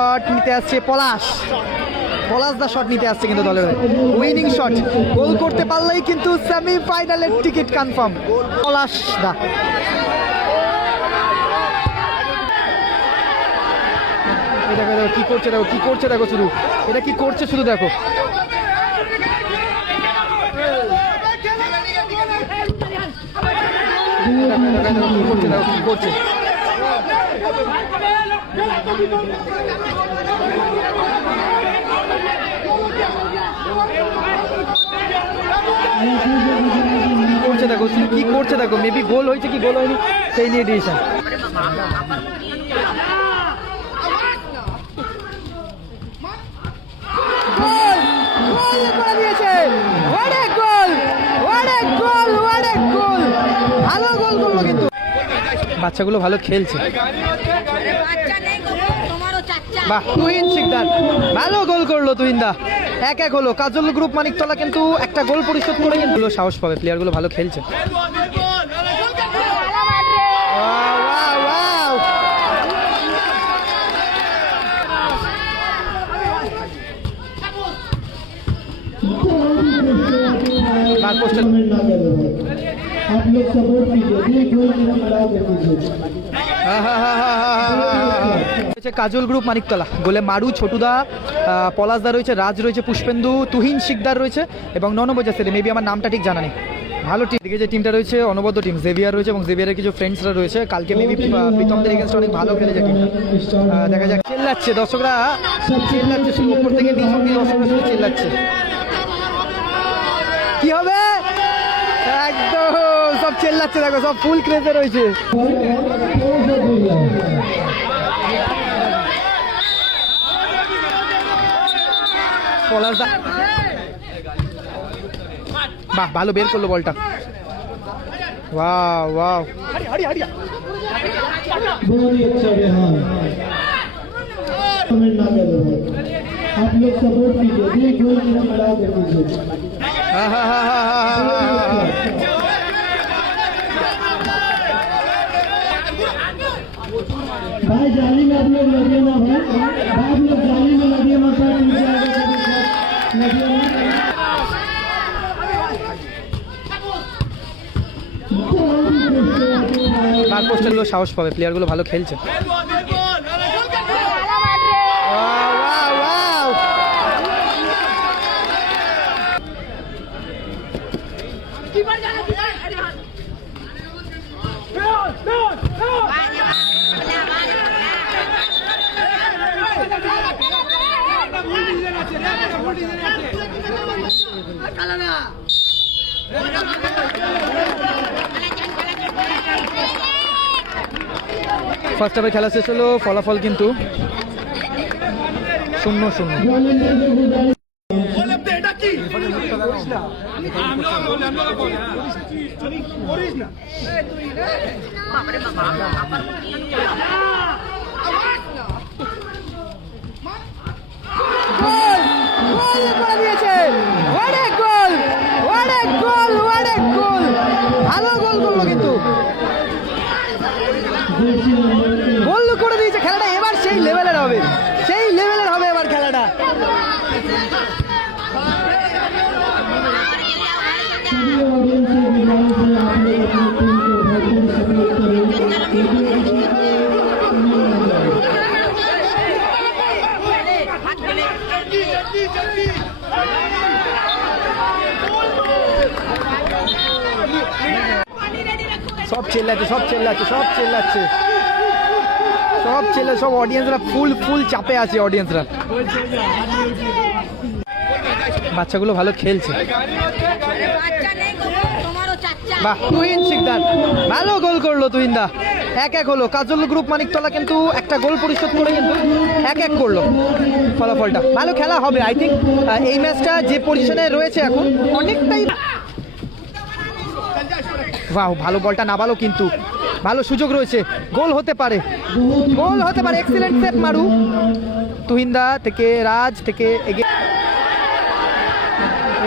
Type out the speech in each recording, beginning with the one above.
Shot নিতে আসছে Palash da shot নিতে আসছে কিন্তু দলের উইনিং শট গোল করতে পারলেই কিন্তু সেমিফাইনালের টিকিট কনফার্ম পলাশ দা। দেখো কি করছে দেখো শুধু এটা কি করছে শুধু দেখো। কি করছে দেখো কি করছে দেখো মেবি গোল হয়েছে কি গোল হয়নি সেই নিয়ে ডিসিশন। ভালো গোল করলো কিন্তু বাচ্চাগুলো ভালো খেলছে। বাহ তুহিন শিকদার ভালো গোল করলো তুহিনদা 1-1 হলো। কাজল গ্রুপ মানিকতলা কিন্তু একটা গোল পরিশোধ করে কিন্তু সাহস পাবে প্লেয়ারগুলো ভালো খেলছে। কাজল গ্রুপ মানিকতলা গোলে মারু ছোটুদা পলাশদা রয়েছে, রাজ রয়েছে, পুষ্পেন্দু, তুহিন শিকদার রয়েছে এবং ননবজা সেলে মেবি আমার নামটা ঠিক জানা নেই। ভালো টিম দিকে যে টিমটা রয়েছে অনবদ্য টিম জেভিয়ার রয়েছে এবং জেভিয়ারের কিছু ফ্রেন্ডসরা রয়েছে। কালকে মেবি প্রীতমদের এগেন্স্ট অনেক ভালো খেলেছে টিমটা। দেখা যাক চেল্লাচ্ছে দর্শকরা চেল্লাচ্ছে শুধু উপর থেকে নিচ অব্দি দর্শকরা শুধু চেল্লাচ্ছে। কি হবে একদম সব চেল্লাচ্ছে দেখো সব ফুল ক্রেজে রয়েছে। বাহ ভালো বের করলো বলটা। वाह वाह बहुत ही अच्छा बिहार आप लोग सपोर्ट कीजिए दिल खोल के मिला के कीजिए। भाई जाली में आप लोग लगिए ना भाई आप लोग जाली में लगिए मत लगिए না পোস্টারগুলো সাহস পাবে প্লেয়ারগুলো ভালো খেলছে। ফার্স্ট হাফে খেলা শেষ হলো ফলাফল কিন্তু 0-0। ভালো গোল করলো কিন্তু গোল করে দিয়েছে খেলাটা এবার সেই লেভেলের হবে এবার খেলাটা। সব চেল্লাচ্ছে সব অডিয়েন্সরা ফুল চাপে আছে অডিয়েন্সরা। বাচ্চাগুলো ভালো খেলছে। বাহ তুহিন শিকদার ভালো গোল করলো তুহিনদা 1-1 হলো। কাজল গ্রুপ মানিকতলা কিন্তু একটা গোল পরিশোধ করে কিন্তু 1-1 করলো। ফলাফলটা ভালো খেলা হবে আই থিঙ্ক। এই ম্যাচটা যে পজিশনে রয়েছে এখন অনেকটাই বাহ ভালো বলটা নাবালো কিন্তু ভালো সুযোগ রয়েছে গোল হতে পারে এক্সিলেন্ট সেভ মারু তুহিনদা থেকে রাজ থেকে এগিয়ে।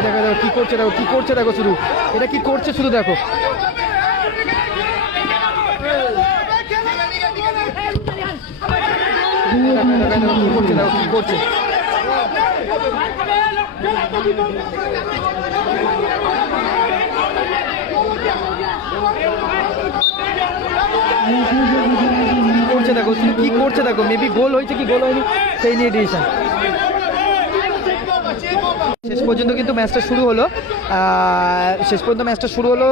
দেখো কি করছে দেখো শুধু এটা কি করছে শুধু দেখো। কি করছে দেখো কি করছে। করছে দেখো শুধু কি করছে দেখো, মেবি গোল হয়েছে কি গোল হয়নি সেই নিয়ে ডিসিশন। শেষ পর্যন্ত কিন্তু ম্যাচটা শুরু হলো, শেষ পর্যন্ত ম্যাচটা শুরু হলো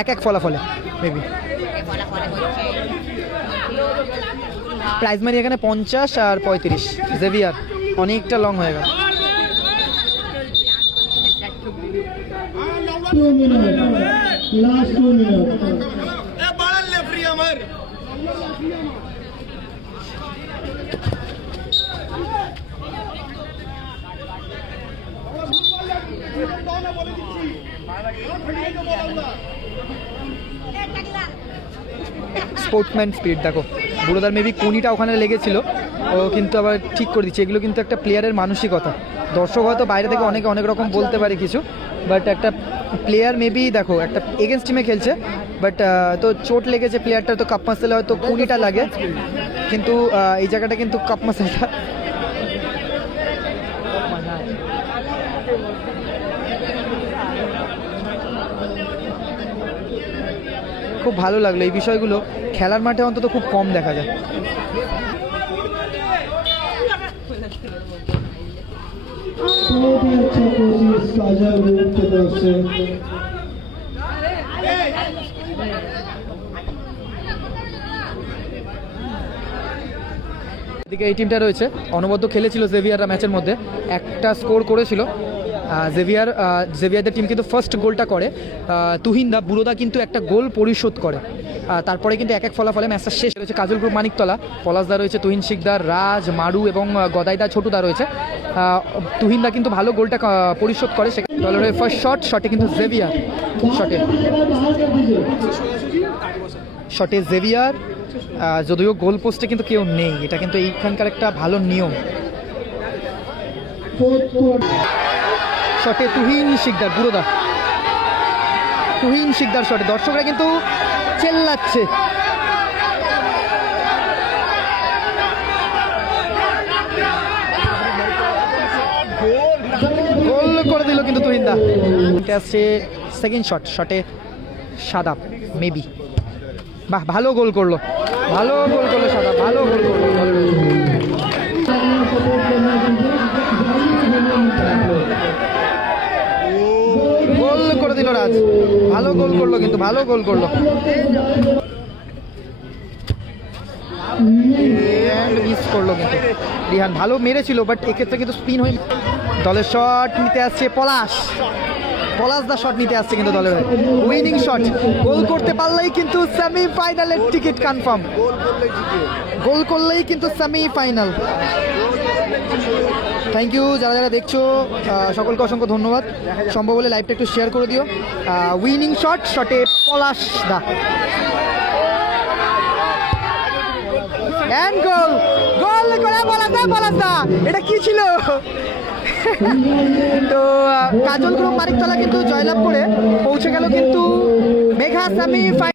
1-1 ফলাফলে। মেবি প্রাইজ মানি এখানে 50 আর 35। জেভিয়ার অনেকটা লং হয়ে গেল। 2 minutes. Last 2 minutes. Sportsman spirit দেখো, বুড়োদার মেবি কোনিটা ওখানে লেগেছিল, ও কিন্তু আবার ঠিক করে দিচ্ছে। এগুলো কিন্তু একটা প্লেয়ারের মানসিকতা। দর্শক হয়তো বাইরে থেকে অনেক রকম বলতে পারে কিছু, বাট একটা প্লেয়ার মেবি দেখো একটা এগেনস্ট টিমে খেলছে, বাট তো চোট লেগেছে প্লেয়ারটা, তো কাপ মাসেলে হয়তো কোনিটা লাগে, কিন্তু এই জায়গাটা কিন্তু কাপ মাসেলটা খুব ভালো লাগলো। এই বিষয়গুলো খেলার মাঠে অন্তত খুব কম দেখা যায়। बहुत ही अच्छा कोशिश काजल ग्रुप की तरफ से। এদিকে এই টিমটা রয়েছে অনবদ্য খেলেছিল জেভিয়াররা, ম্যাচের মধ্যে একটা স্কোর করেছিল জেভিয়ারদের টিম কিন্তু ফার্স্ট গোলটা করে তুহিনদা, বুড়োদা কিন্তু একটা গোল পরিশোধ করে। তারপরে কিন্তু 1-1 ফলাফলে ম্যাচটা শেষ হয়েছে। কাজল গ্রুপ মানিকতলা, পলাশদা রয়েছে, তুহিন শিকদার, রাজ, মারু এবং গদাইদা ছোটুদা রয়েছে। তুহিনদা কিন্তু ভালো গোলটা পরিশোধ করে। সেখানে ফার্স্ট শটে কিন্তু জেভিয়ার শটে জেভিয়ার, যদিও গোল পোস্টে কিন্তু কেউ নেই, এটা কিন্তু এইখানকার একটা ভালো নিয়ম। শটে তুহিন শিকদার, বুড়োদা তুহিন শিকদার শটে, দর্শকরা কিন্তু চেল্লাচ্ছে। গোল করে দিল কিন্তু তুহিনদা। আসছে সেকেন্ড শটে সাদাব মেবি, বাহ ভালো গোল করলো সাদাব, ভালো গোল করলো। গোল করে দিল রাজ, ভালো গোল করলো কিন্তু, ভালো গোল করলো। মিস করলো কিন্তু রিহান, ভালো মেরেছিল বাট এক্ষেত্রে কিন্তু স্পিন হয়ে। দলের শট নিতে আসছে পলাশদা শট নিতে আসছে কিন্তু দলের উইনিং শট। গোল করতে পারলেই কিন্তু সেমিফাইনালের টিকিট কনফার্ম, গোল করলেই কিন্তু সেমিফাইনাল। থ্যাংক ইউ যারা দেখছো, সকলকে অসংখ্য ধন্যবাদ। সম্ভব হলে লাইভটা একটু শেয়ার করে দিও। উইনিং শটে পলাশদা এন্ড গোল করে পলাশদা, এটা কি ছিল? তো কাজল গ্রুপ মানিকতলা কিন্তু জয়লাভ করে পৌঁছে গেল কিন্তু মেঘা সেমিফাইনাল।